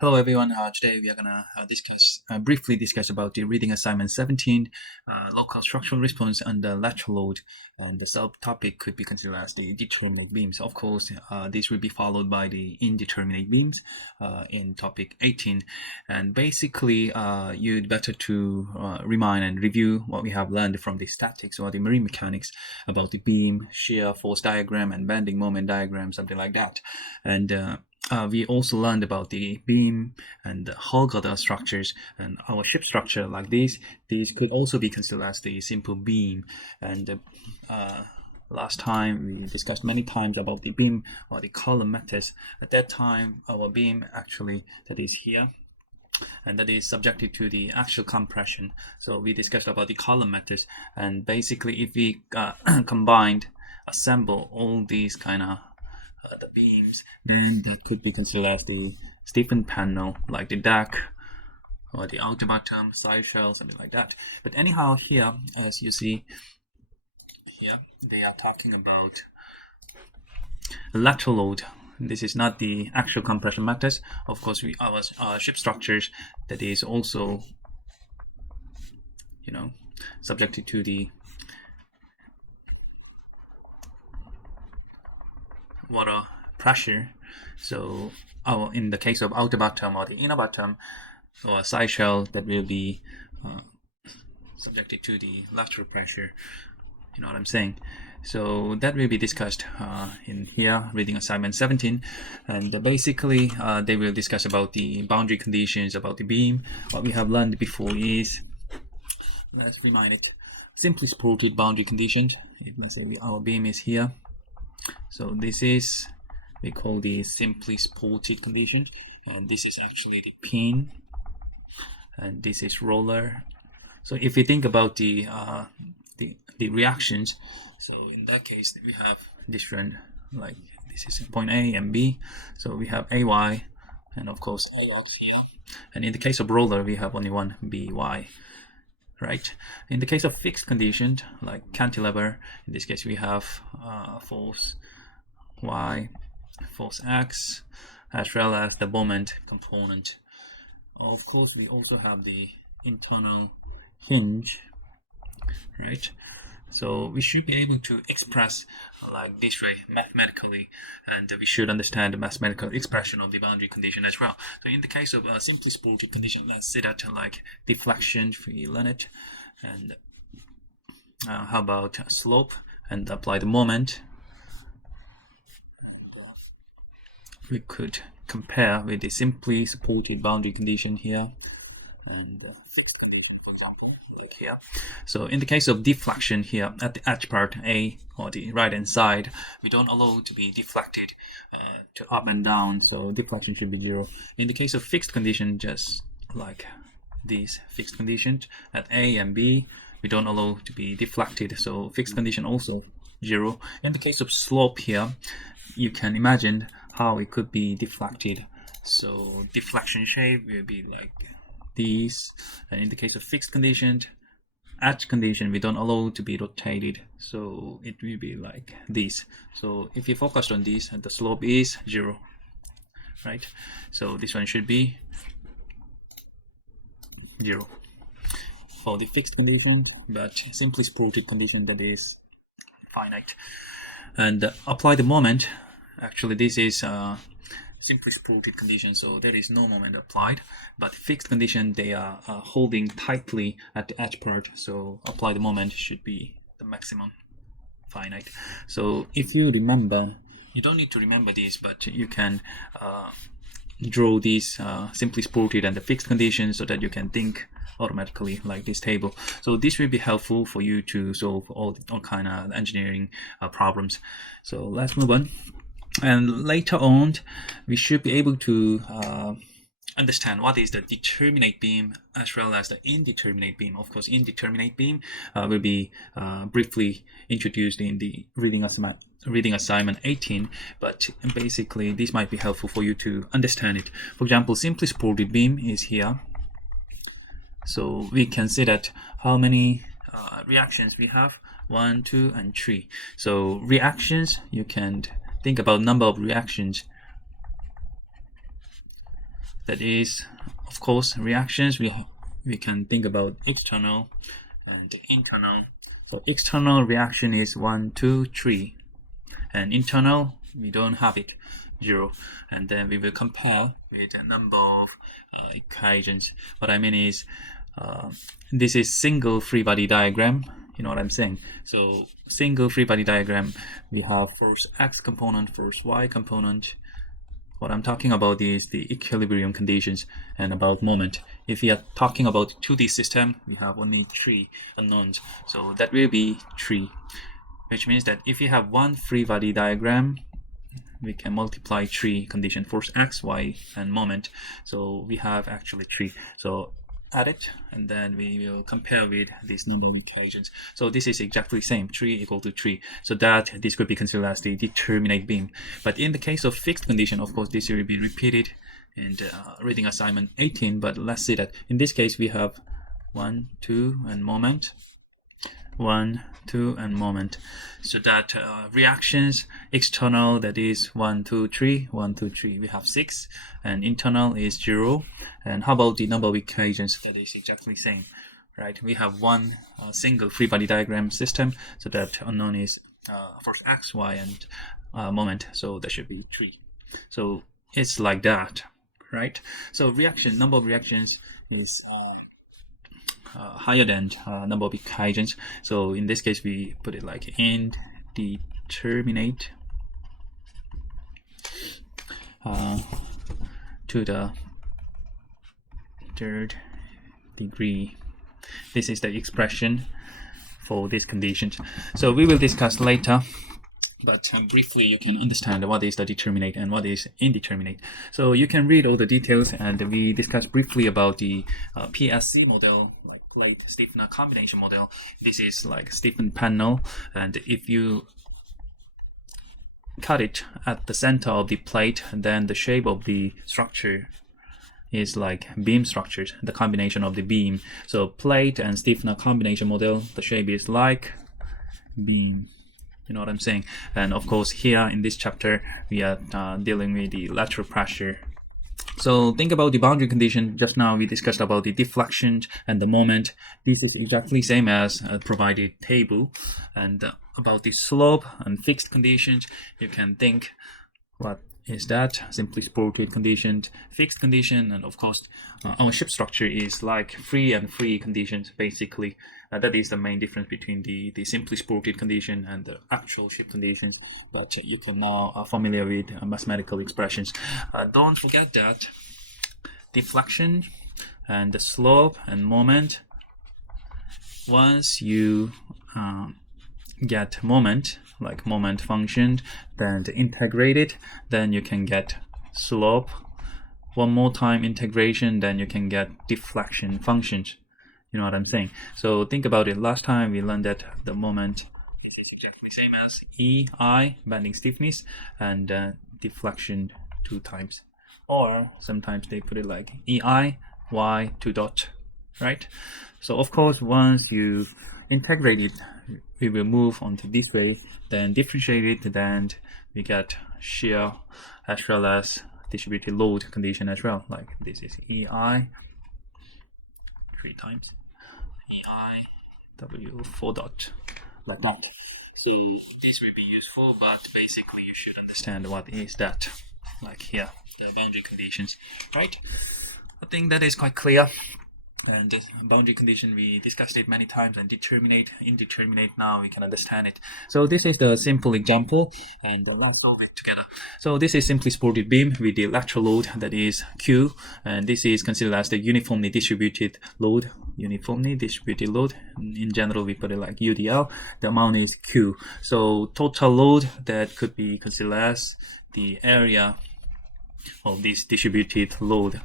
Hello everyone. Today we are gonna briefly discuss about the reading assignment 17, local structural response under lateral load, and the subtopic could be considered as the determinate beams. Of course, this will be followed by the indeterminate beams in topic 18, and basically you'd better to remind and review what we have learned from the statics or the marine mechanics about the beam, shear, force diagram, and bending moment diagram, something like that, and we also learned about the beam and the hull gutter structures and our ship structure like this. These could also be considered as the simple beam. And last time we discussed many times about the beam or the column methods. At that time, our beam actually that is here, and that is subjected to the axial compression. So we discussed about the column methods, and basically if we assemble all these kind of the beams, then that could be considered as the stiffened panel, like the deck or the outer bottom, side shell, something like that. But anyhow, here, as you see here, they are talking about lateral load. This is not the actual compression methods. Of course, our ship structures that is also, subjected to the water pressure. So in the case of outer bottom or the inner bottom or side shell, that will be subjected to the lateral pressure. You know what I'm saying? So that will be discussed in here, reading assignment 17. And basically, they will discuss about the boundary conditions, about the beam. What we have learned before is, let's remind it, simply supported boundary conditions. Let's say our beam is here. So this is, we call the simply supported condition, and this is actually the pin, and this is roller. So if we think about the reactions, so in that case we have different, like this is point A and B, so we have AY and of course AY here, and in the case of roller we have only one BY. Right. In the case of fixed conditions, like cantilever, in this case we have force Y, force X, as well as the moment component. Of course, we also have the internal hinge, right? So we should be able to express like this way mathematically, and we should understand the mathematical expression of the boundary condition as well. So in the case of a simply supported condition, let's say that like deflection, we learn it, and how about slope, and apply the moment. And we could compare with the simply supported boundary condition here and fixed condition, for example. Here. So in the case of deflection here at the edge part A or the right hand side, we don't allow to be deflected to up and down, so deflection should be 0. In the case of fixed condition, just like these fixed conditions at A and B, we don't allow to be deflected, so fixed condition also 0. In the case of slope here, you can imagine how it could be deflected. So deflection shape will be like these, and in the case of fixed condition, edge condition, we don't allow to be rotated, so it will be like this. So if you focus on this, the slope is 0, right? So this one should be 0 for the fixed condition, but simply supported condition, that is finite. And apply the moment. Actually, this is simply supported condition, so there is no moment applied, but fixed condition, they are holding tightly at the edge part, so apply the moment should be the maximum finite. So if you remember, you don't need to remember this, but you can draw these simply supported and the fixed conditions so that you can think automatically like this table. So this will be helpful for you to solve all kind of engineering problems. So let's move on. And later on, we should be able to understand what is the determinate beam as well as the indeterminate beam. Of course, indeterminate beam will be briefly introduced in the reading assignment 18, but basically this might be helpful for you to understand it. For example, simply supported beam is here. So we can see that how many reactions we have, 1, 2, and 3. So reactions, you can think about number of reactions that is, of course, reactions. We can think about external and internal. So external reaction is 1, 2, 3, and internal we don't have it, 0. And then we will compare with a number of equations. What I mean is this is single free body diagram. You know what I'm saying? So single free body diagram, we have force X component, force Y component. What I'm talking about is the equilibrium conditions and about moment. If we are talking about 2D system, we have only 3 unknowns. So that will be 3, which means that if you have one free body diagram, we can multiply 3 condition, force X, Y, and moment. So we have actually 3. So add it, and then we will compare with these number of equations. So this is exactly the same, 3 equal to 3. So that this could be considered as the determinate beam. But in the case of fixed condition, of course, this will be repeated in reading assignment 18. But let's see that in this case we have 1, 2, and moment. 1, 2, and moment. So that reactions external, that is 1, 2, 3, 1, 2, 3, we have 6, and internal is 0. And how about the number of equations? That is exactly the same, right? We have one single free body diagram system, so that unknown is force X, Y, and moment. So that should be 3. So it's like that, right? So reaction, number of reactions is higher than number of equations. So in this case we put it like indeterminate to the 3rd degree. This is the expression for these conditions. So we will discuss later, but briefly you can understand what is the determinate and what is indeterminate. So you can read all the details, and we discussed briefly about the PSC model, like plate stiffener combination model. This is like stiffened panel, and if you cut it at the center of the plate, then the shape of the structure is like beam structures, the combination of the beam. So plate and stiffener combination model, the shape is like beam. You know what I'm saying? And of course here in this chapter we are dealing with the lateral pressure. So think about the boundary condition. Just now we discussed about the deflection and the moment. This is exactly same as provided table. And about the slope and fixed conditions, you can think what is that? Simply supported condition, fixed condition, and of course our ship structure is like free and free conditions basically. That is the main difference between the simply supported condition and the actual ship conditions. But you can now are familiar with mathematical expressions. Don't forget that deflection and the slope and moment. Once you get moment, like moment function, then integrate it, then you can get slope. One more time integration, then you can get deflection functions. You know what I'm saying? So think about it. Last time we learned that the moment is exactly same as EI, bending stiffness, and deflection 2 times. Or sometimes they put it like EI, Y, 2 dot, right? So of course, once you integrate it, we will move on to this way, then differentiate it, then we get shear as well as distributed load condition as well. Like this is EI 3 times EI W 4 dot, like that. So this will be useful, but basically you should understand what is that, like here, the boundary conditions, right? I think that is quite clear. And the boundary condition, we discussed it many times, and determinate, indeterminate, now we can understand it. So this is the simple example, and let's solve it together. So this is simply supported beam with the lateral load, that is Q, and this is considered as the uniformly distributed load. Uniformly distributed load, in general we put it like UDL. The amount is Q. So total load, that could be considered as the area of this distributed load.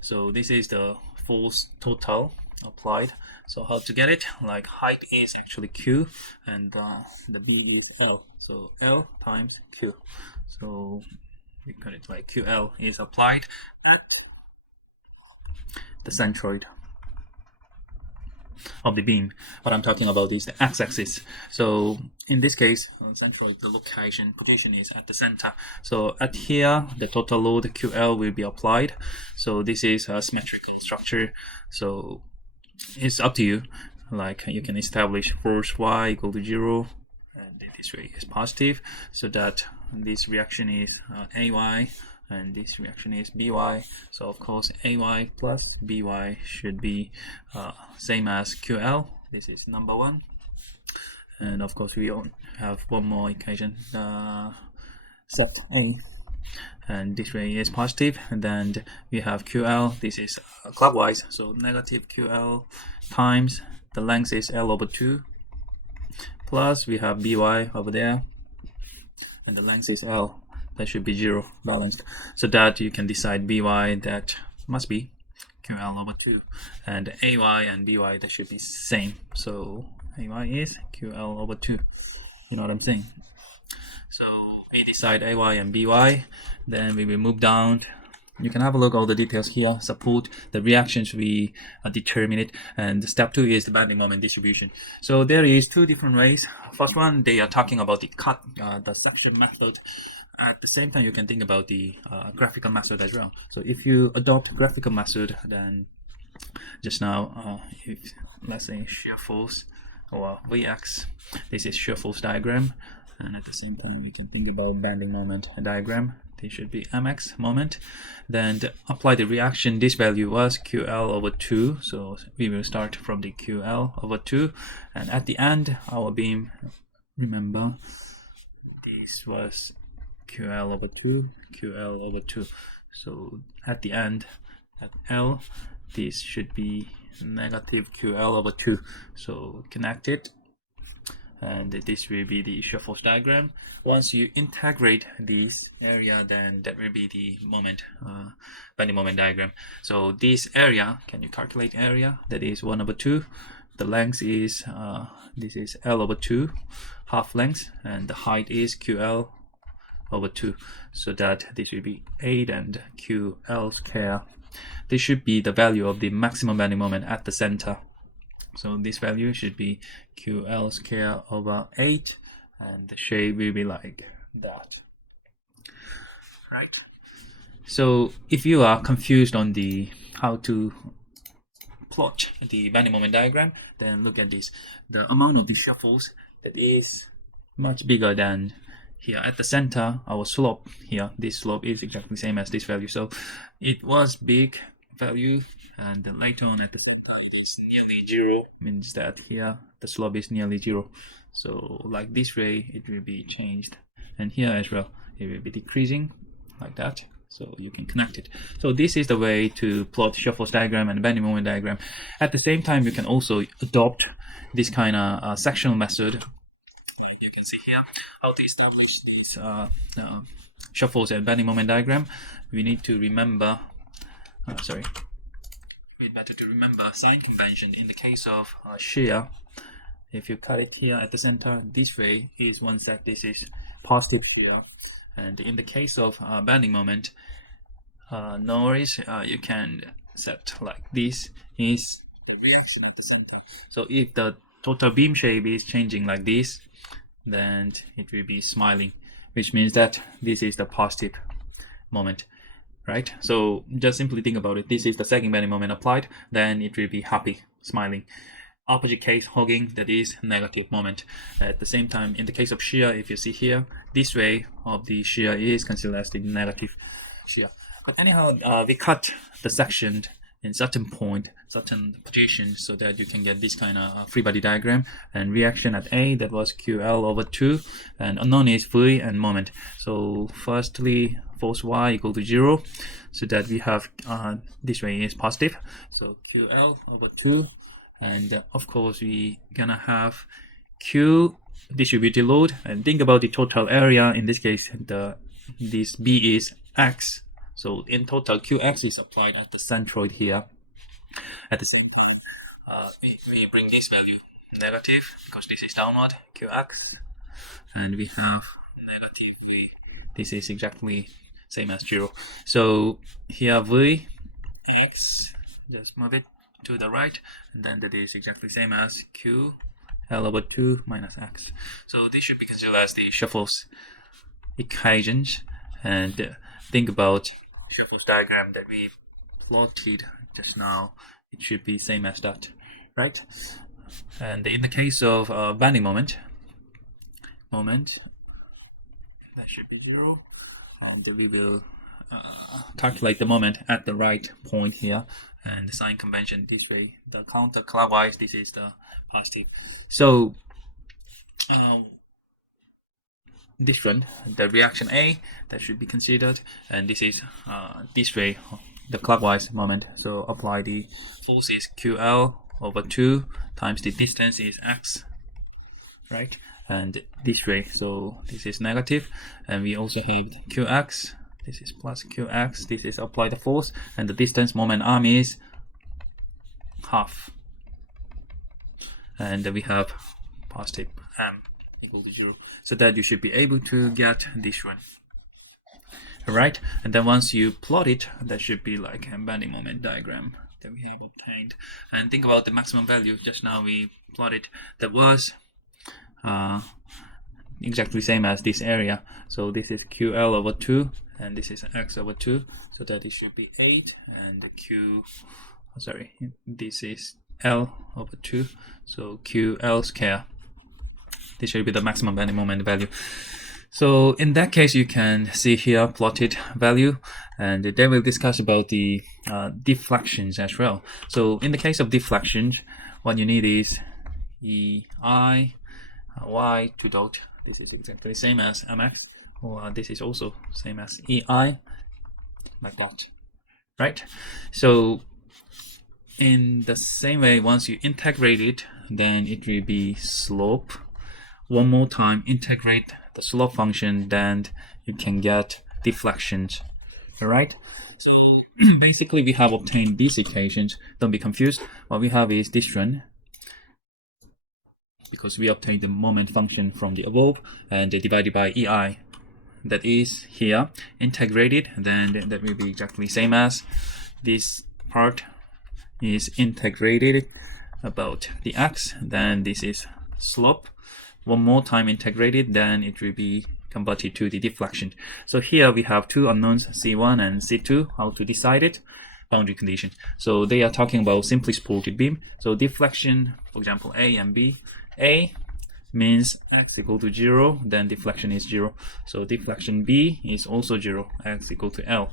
So this is the force total applied. So how to get it? Like height is actually Q, and the B is L. So L times Q. So we got it like QL is applied the centroid. of the beam. What I'm talking about is the x-axis. So in this case, essentially the location position is at the center. So at here, the total load QL will be applied. So this is a symmetrical structure. So it's up to you. Like you can establish force Y equal to 0, and this way is positive, so that this reaction is AY and this reaction is BY. So of course AY plus BY should be same as QL. This is number 1. And of course we have one more equation, set A, and this way is positive, and then we have QL. This is clockwise, so negative QL times the length is L over 2, plus we have BY over there, and the length is L. That should be 0, balanced, so that you can decide BY that must be QL over 2, and AY and BY that should be same. So AY is QL over 2. You know what I'm saying? So A decide AY and BY, then we will move down. You can have a look at all the details here. Support, the reactions we determine it, and step 2 is the bending moment distribution. So there is 2 different ways. First one, they are talking about the section method. At the same time, you can think about the graphical method as well. So if you adopt graphical method, then just now, if let's say shear force or Vx, this is shear force diagram, and at the same time you can think about bending moment diagram. This should be mx moment. Then apply the reaction. This value was QL over 2, so we will start from the QL over 2, and at the end our beam, remember this was QL over 2, QL over 2. So at the end, at L, this should be negative QL over 2. So connect it, and this will be the shear force diagram. Once you integrate this area, then that will be the moment, bending moment diagram. So this area, can you calculate area? That is 1 over 2. The length is, this is L over 2, half length, and the height is QL over 2, so that this will be 8 and QL square. This should be the value of the maximum bending moment at the center. So this value should be QL square over 8, and the shape will be like that, right? So if you are confused on the how to plot the bending moment diagram, then look at this. The amount of the shear force that is much bigger than here at the center. Our slope here, this slope is exactly the same as this value, so it was big value, and then later on at the center it is nearly 0, means that here the slope is nearly 0. So like this way it will be changed, and here as well it will be decreasing like that. So you can connect it. So this is the way to plot shear force diagram and bending moment diagram. At the same time, you can also adopt this kind of sectional method. You can see here how to establish these shear force and bending moment diagram. We need to remember, it's better to remember sign convention. In the case of shear, if you cut it here at the center, this way is one side, this is positive shear. And in the case of bending moment, no worries, you can set like this is the reaction at the center. So if the total beam shape is changing like this, then it will be smiling, which means that this is the positive moment, right? So just simply think about it. This is the second bending moment applied, then it will be happy, smiling. Opposite case, hogging, that is negative moment. At the same time, in the case of shear, if you see here, this way of the shear is considered as the negative shear. But anyhow, we cut the section in certain point, certain position, so that you can get this kind of free body diagram. And reaction at A, that was QL over 2, and unknown is V and moment. So firstly, force Y equal to 0, so that we have this way is positive. So QL over 2. And of course we gonna have Q distributed load, and think about the total area. In this case, this B is X, so in total QX is applied at the centroid here. At the same time, we bring this value negative because this is downward, QX, and we have negative V. This is exactly same as 0. So here V X, just move it to the right, and then that is exactly same as Q L over 2 minus X. So this should be considered as the shuffles equations. And think about shuffles diagram that we plotted just now. It should be same as that, right? And in the case of bending moment, that should be 0. And we will calculate the moment at the right point here, and the sign convention this way. The counterclockwise, this is the positive. So this one, the reaction A, that should be considered, and this is this way, the clockwise moment. So apply the forces QL over 2 times the distance is X, right? And this way, so this is negative, and we also have QX, this is plus QX, this is apply the force, and the distance moment arm is half, and we have positive M equal to 0. So that you should be able to get this one. Alright, and then once you plot it, that should be like a bending moment diagram that we have obtained. And think about the maximum value. Just now we plotted that was exactly same as this area. So this is QL over 2, and this is X over 2. So that it should be 8, and this is L over 2. So QL square. This should be the maximum bending moment value. So in that case, you can see here plotted value, and then we'll discuss about the deflections as well. So in the case of deflections, what you need is EI Y to dot. This is exactly the same as MX, or this is also same as EI, like that, right? So in the same way, once you integrate it, then it will be slope. One more time, integrate the slope function, then you can get deflections. All right. So basically, we have obtained these equations. Don't be confused. What we have is this one, because we obtained the moment function from the above, and they divided by EI. That is here integrated. Then that will be exactly same as this part is integrated about the X. Then this is slope. One more time integrated, then it will be converted to the deflection. So here we have two unknowns, C1 and C2. How to decide it? Boundary condition. So they are talking about simply supported beam. So deflection, for example, A and B. A means X equal to 0, then deflection is 0. So deflection B is also 0, X equal to L.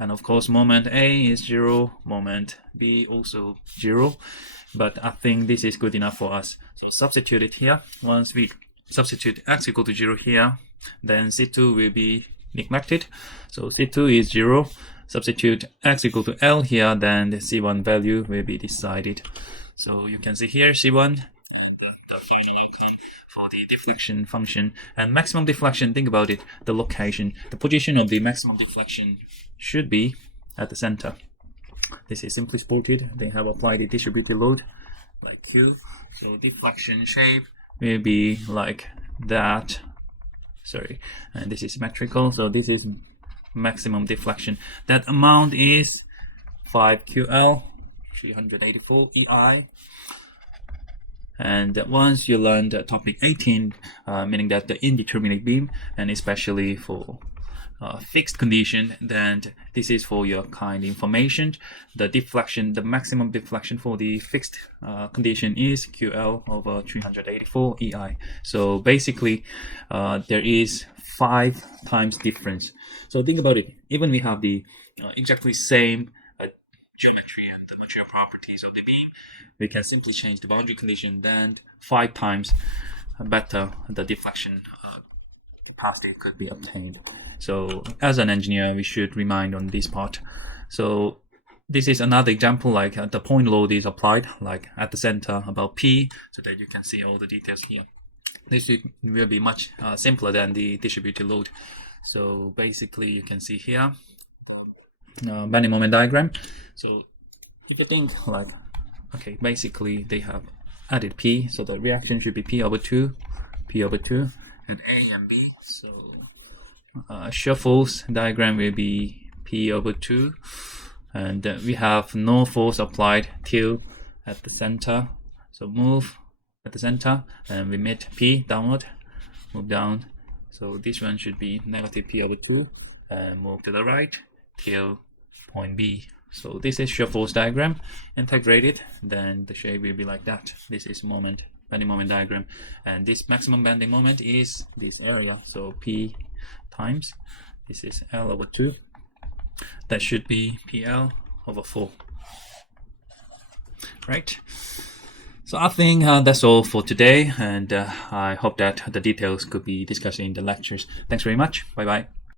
And of course, moment A is 0, moment B also 0. But I think this is good enough for us. So substitute it here. Once we substitute X equal to 0 here, then C2 will be neglected. So C2 is 0. Substitute X equal to L here, then the C1 value will be decided. So you can see here C1 for the deflection function. And maximum deflection, think about it, the location. The position of the maximum deflection should be at the center. This is simply supported. They have applied a distributed load like Q. So deflection shape will be like that. Sorry, and this is symmetrical. So this is maximum deflection. That amount is 5 QL 384 EI. And once you learned topic 18, meaning that the indeterminate beam, and especially for fixed condition, then this is for your kind information. The deflection, the maximum deflection for the fixed condition is QL over 384 EI. So basically, there is 5 times difference. So think about it. Even we have the exactly same geometry and the material properties of the beam, we can simply change the boundary condition, then 5 times better the deflection capacity could be obtained. So as an engineer, we should remind on this part. So this is another example, like the point load is applied like at the center about P, so that you can see all the details here. This will be much simpler than the distributed load. So basically you can see here bending moment diagram. So if you think like, okay, basically they have added P, so the reaction should be P over 2, and A and B. So shuffles diagram will be P over 2, and we have no force applied till at the center. So move at the center, and we meet P downward, move down. So this one should be negative P over 2, and move to the right till point B. So this is shear force diagram. Integrate it, then the shape will be like that. This is bending moment diagram, and this maximum bending moment is this area. So P times, this is L over 2. That should be PL over 4. Right. So I think that's all for today, and I hope that the details could be discussed in the lectures. Thanks very much. Bye bye.